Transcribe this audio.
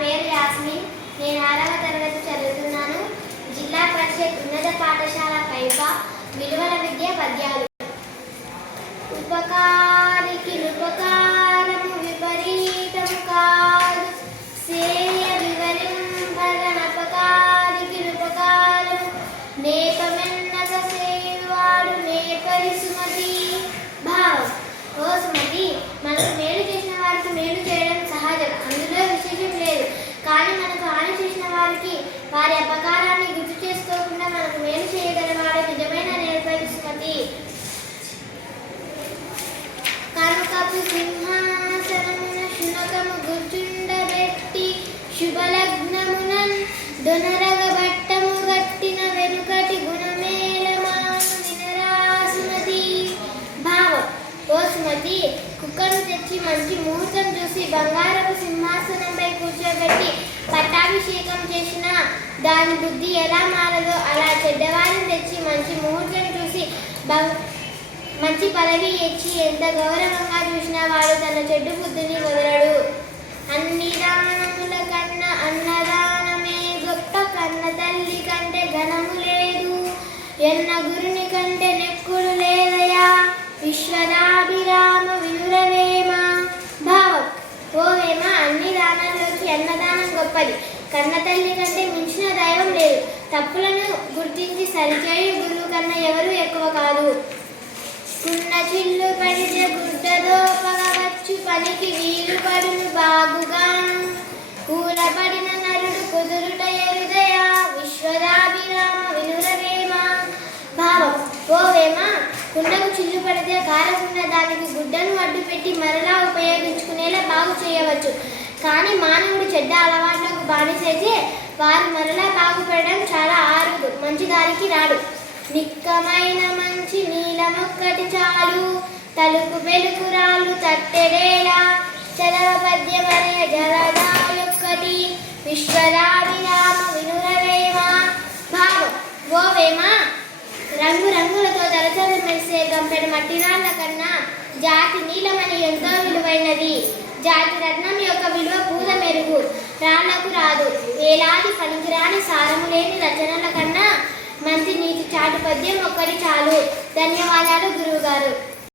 పేరు యాస్మిన్. నేను 6వ తరగతి చదువుతున్నాను. జిల్లా పరిషత్ ఉన్నత పాఠశాల కైప. విలువల విద్య పద్యాలు. ఉపకారికి ఉపకారము విపరీతము కాదు, సేయ వివరింపగనపకారికి ఉపకారము నేపమెన్నక సేవాడు నేపరి సుమతి. భావం: ఓ సుమతి, మనకు మేలు చేసిన వారికి మేలు చేయడం సహజం, అందులో విశేషం లేదు. కానీ మనకు హాని చేసిన వారికి వారి అపకారాన్ని గుర్తు చేసుకోకుండా మనకు మేలు చేయగలవాడు నిజమైన నేర్పరి సుమతి. కనుకపు సింహాసనమున శునకము గుర్చుండబెట్టి శుభలగ్నమునన్ దొనరగ బట్టము గట్టిన వెనుకటి గుణమేలమాను వినరాసుమతి. భావం: ఓ సుమతి, కుక్కను తెచ్చి మంచి ముహూర్తం చూసి బంగారపు సింహాసనంపై కూర్చోబెట్టి పట్టాభిషేకం చేసిన దాని బుద్ధి ఎలా మారదో, అలా చెడ్డవారిని తెచ్చి మంచి ముహూర్తం చూసి మంచి పదవి ఇచ్చి ఎంత గౌరవంగా చూసినా వాడు తన చెడ్డు బుద్ధిని వదలడు. అన్ని దానముల కన్నా అన్నదానమే గొప్ప, కన్న తల్లి కంటే ఘనము లేదు, ఎన్న గురుని కంటే నెక్కుడు లేదయా, విశ్వదాభిరామ వినురవేమ. భావం: ఓ వేమ, అన్ని దానాల్లోకి అన్నదానం గొప్పది, కన్న తల్లి కంటే మించిన దైవం లేదు. తప్పులను గుర్తించి సరిచేయు గురువు కన్నా ఎవరు ఎక్కువ కాదు. కున్న చిల్లు పడితే గుడ్డదో పగవచ్చు, పనికి వీలు పడును బాగుగాను, కూలపడిన నరుడు కుదురుట ఎరుదయా, విశ్వదాభిరామ వినురవేమ. భావం: ఓ వేమ, కుండకు చిల్లు పడితే కారకున్న దానికి గుడ్డను అడ్డు పెట్టి మరలా ఉపయోగించుకునేలా బాగు చేయవచ్చు. కానీ మానవుడు చెడ్డ అలవాట్లకు బానిసైతే వారు మరలా బాగుపడడం చాలా అరుదు, మంచి దారికి రాడు. నిక్కమైన మంచి నీలమొక్కటి చాలు, తలుపు వెలుగు రాళ్ళు తట్టెడేలా, చదవ పద్యమనే జలదాయొక్కటి, విశ్వదాభిరామ వినురవేమ. భావం: ఓ వేమ, రంగు రంగులతో తలతల మెరిసే గంపెడు మట్టి రాళ్ల కన్నా జాతి నీలమని ఎంతో విలువైనది. జాతి రత్నం యొక్క విలువ పూల మెరుగు, రాళ్లకు రాదు. వేలాది పనికిరాని సారము లేని రచనల కన్నా మంచి నీతి చాటు పద్యం ఒక్కటి చాలు. ధన్యవాదాలు గురువుగారు.